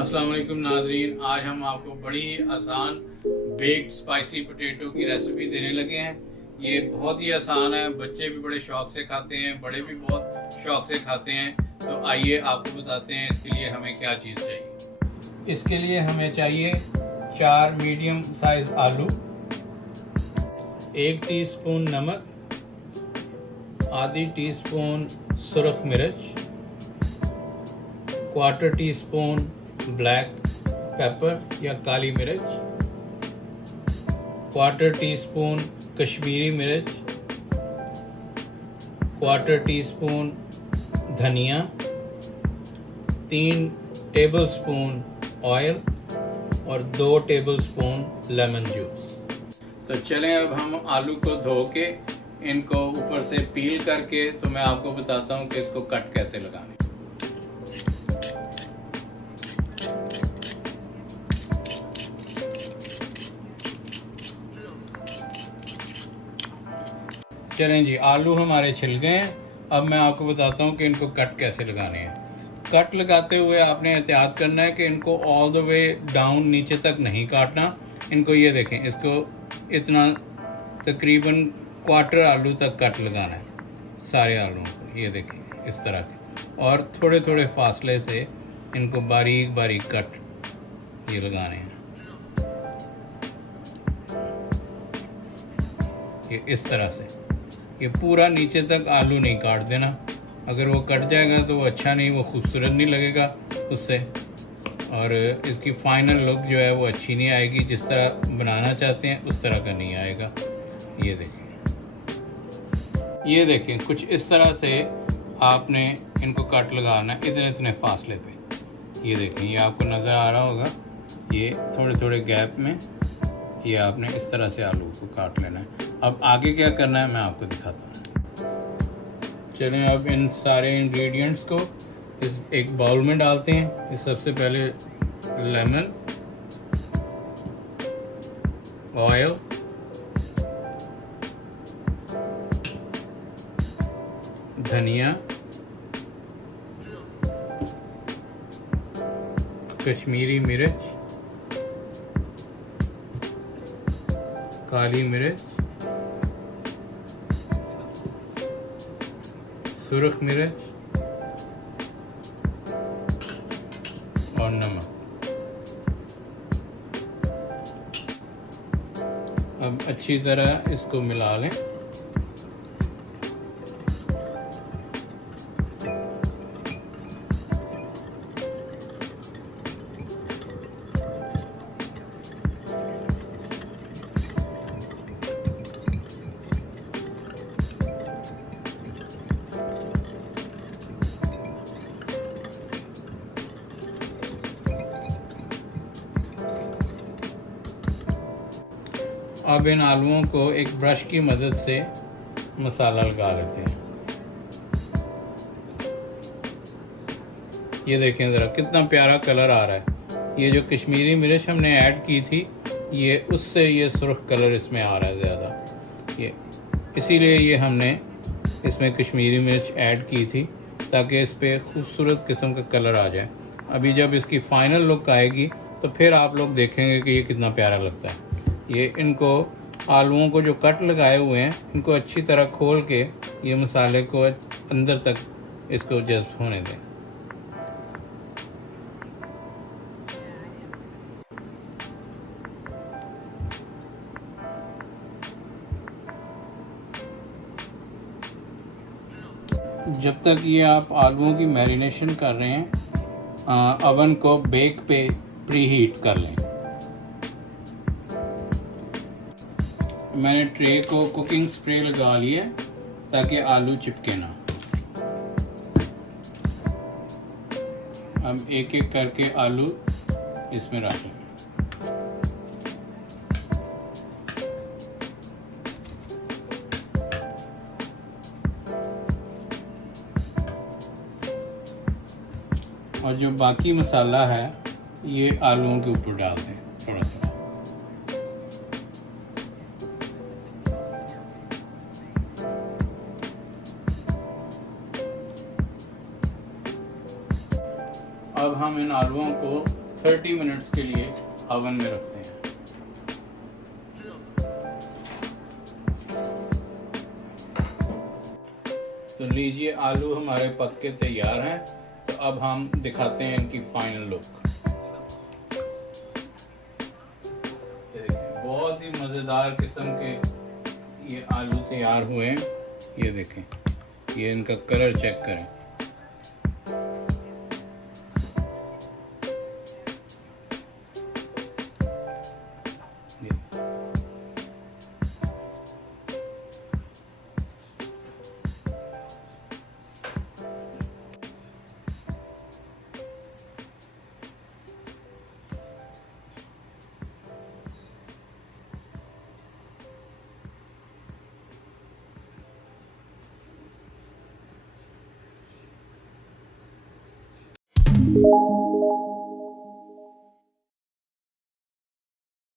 अस्सलाम वालेकुम नाजरीन, आज हम आपको बड़ी आसान बेक्ड स्पाइसी पोटैटो की रेसिपी देने लगे हैं। ये बहुत ही आसान है, बच्चे भी बड़े शौक से खाते हैं, बड़े भी बहुत शौक से खाते हैं। तो आइए आपको बताते हैं इसके लिए हमें क्या चीज़ चाहिए। इसके लिए हमें चाहिए 4 मीडियम साइज आलू, 1 टीस्पून नमक, आधी टीस्पून सुरख मिर्च, 1/4 टीस्पून ब्लैक पेपर या काली मिर्च, 1/4 टीस्पून कश्मीरी मिर्च, 1/4 टीस्पून धनिया, 3 टेबलस्पून ऑयल और 2 टेबलस्पून लेमन जूस। तो चलें अब हम आलू को धो के इनको ऊपर से पील करके तो मैं आपको बताता हूँ कि इसको कट कैसे लगाने। चलें जी, आलू हमारे छिल गए हैं। अब मैं आपको बताता हूँ कि इनको कट कैसे लगाने हैं। कट लगाते हुए आपने एहतियात करना है कि इनको ऑल द वे डाउन नीचे तक नहीं काटना। इनको ये देखें, इसको इतना तकरीबन 1/4 आलू तक कट लगाना है, सारे आलूओं को। ये देखें इस तरह के, और थोड़े थोड़े फासले से इनको बारीक बारीक कट ये लगाने हैं। ये इस तरह से, ये पूरा नीचे तक आलू नहीं काट देना। अगर वो कट जाएगा तो वो अच्छा नहीं, वो खूबसूरत नहीं लगेगा उससे, और इसकी फाइनल लुक जो है वो अच्छी नहीं आएगी। जिस तरह बनाना चाहते हैं उस तरह का नहीं आएगा। ये देखें कुछ इस तरह से आपने इनको कट लगाना है, इतने इतने फासले पे। ये देखें, ये आपको नज़र आ रहा होगा, ये थोड़े थोड़े गैप में ये आपने इस तरह से आलू को काट लेना है। अब आगे क्या करना है मैं आपको दिखाता हूँ। चलें अब इन सारे इंग्रेडिएंट्स को इस एक बाउल में डालते हैं। इस सबसे पहले लेमन, ऑयल, धनिया, कश्मीरी मिर्च, काली मिर्च, सुरख मिर्च और नमक। अब अच्छी तरह इसको मिला लें। अब इन आलूओं को एक ब्रश की मदद से मसाला लगा लेते हैं। ये देखें ज़रा कितना प्यारा कलर आ रहा है। ये जो कश्मीरी मिर्च हमने ऐड की थी, ये उससे ये सुर्ख कलर इसमें आ रहा है ज़्यादा। ये इसीलिए ये हमने इसमें कश्मीरी मिर्च ऐड की थी, ताकि इस पर खूबसूरत किस्म का कलर आ जाए। अभी जब इसकी फ़ाइनल लुक आएगी तो फिर आप लोग देखेंगे कि ये कितना प्यारा लगता है। ये इनको आलूओं को जो कट लगाए हुए हैं, इनको अच्छी तरह खोल के ये मसाले को अंदर तक इसको जज्ब होने दें। जब तक ये आप आलूओं की मैरिनेशन कर रहे हैं, अवन को बेक पे प्री हीट कर लें। मैंने ट्रे को कुकिंग स्प्रे लगा लिया ताकि आलू चिपके ना। अब एक एक करके आलू इसमें रख लें। और जो बाकी मसाला है ये आलूओं के ऊपर डाल दें थोड़ा थोड़ा। अब हम इन आलूओं को 30 मिनट्स के लिए ओवन में रखते हैं। तो लीजिए, आलू हमारे पक के तैयार हैं। तो अब हम दिखाते हैं इनकी फाइनल लुक। बहुत ही मज़ेदार किस्म के ये आलू तैयार हुए हैं। ये देखें, ये इनका कलर चेक करें। you